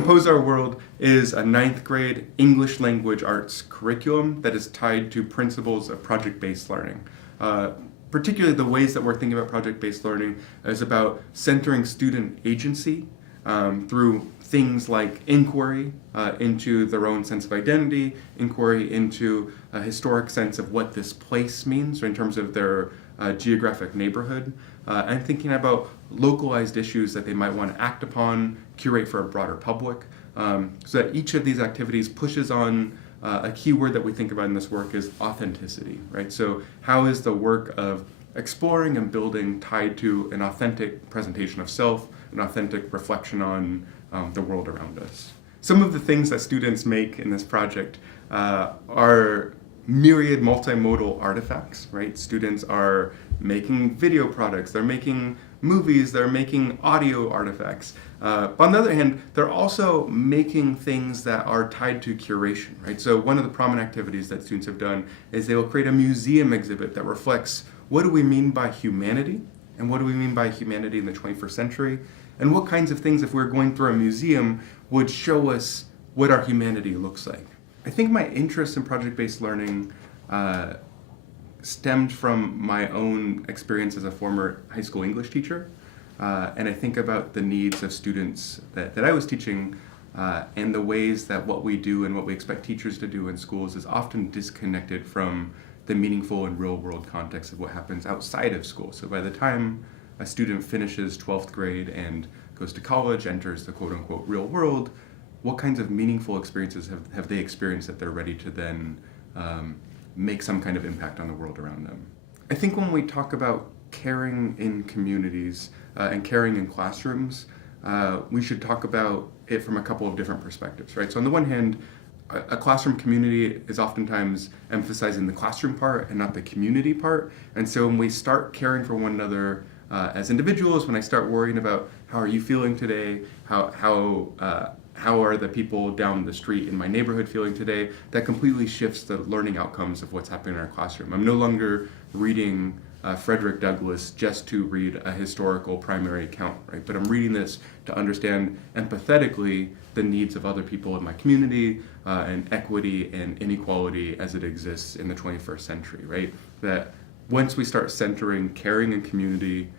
Compose Our World is a ninth grade English language arts curriculum that is tied to principles of project-based learning. Particularly the ways that we're thinking about project-based learning is about centering student agency through things like inquiry into their own sense of identity, inquiry into a historic sense of what this place means in terms of their geographic neighborhood, and thinking about localized issues that they might want to act upon, curate for a broader public, so that each of these activities pushes on a key word that we think about in this work is authenticity, right? So how is the work of exploring and building tied to an authentic presentation of self, an authentic reflection on the world around us? Some of the things that students make in this project are myriad multimodal artifacts, right? Students are making video products, they're making movies, they're making audio artifacts. But on the other hand, they're also making things that are tied to curation, right? So one of the prominent activities that students have done is they will create a museum exhibit that reflects what do we mean by humanity, and what do we mean by humanity in the 21st century, and what kinds of things, if we're going through a museum, would show us what our humanity looks like. I think my interest in project-based learning stemmed from my own experience as a former high school English teacher. And I think about the needs of students that I was teaching and the ways that what we do and what we expect teachers to do in schools is often disconnected from the meaningful and real-world context of what happens outside of school. So by the time a student finishes 12th grade and goes to college, enters the quote-unquote real world, what kinds of meaningful experiences have they experienced that they're ready to then make some kind of impact on the world around them? I think when we talk about caring in communities and caring in classrooms, we should talk about it from a couple of different perspectives, right? So on the one hand, a classroom community is oftentimes emphasizing the classroom part and not the community part. And so when we start caring for one another as individuals, when I start worrying about how are you feeling today, how are the people down the street in my neighborhood feeling today, that completely shifts the learning outcomes of what's happening in our classroom. I'm no longer reading Frederick Douglass just to read a historical primary account, right? But I'm reading this to understand empathetically the needs of other people in my community and equity and inequality as it exists in the 21st century, right? That once we start centering caring and community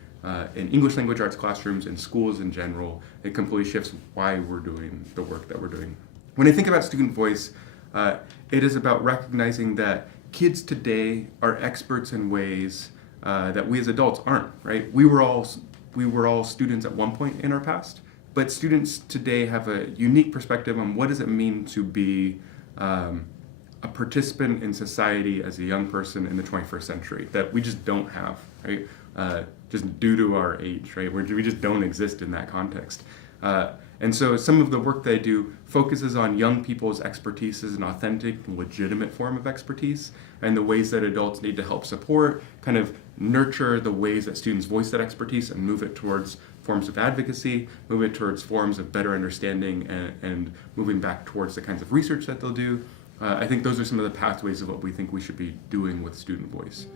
in English language arts classrooms and schools in general, it completely shifts why we're doing the work that we're doing. When I think about student voice, it is about recognizing that kids today are experts in ways that we as adults aren't, right? We were all students at one point in our past, but students today have a unique perspective on what does it mean to be a participant in society as a young person in the 21st century that we just don't have, right? Just due to our age, right? We just don't exist in that context. And so some of the work that I do focuses on young people's expertise as an authentic, legitimate form of expertise, and the ways that adults need to help support, kind of nurture the ways that students voice that expertise and move it towards forms of advocacy, move it towards forms of better understanding, and moving back towards the kinds of research that they'll do. I think those are some of the pathways of what we think we should be doing with student voice.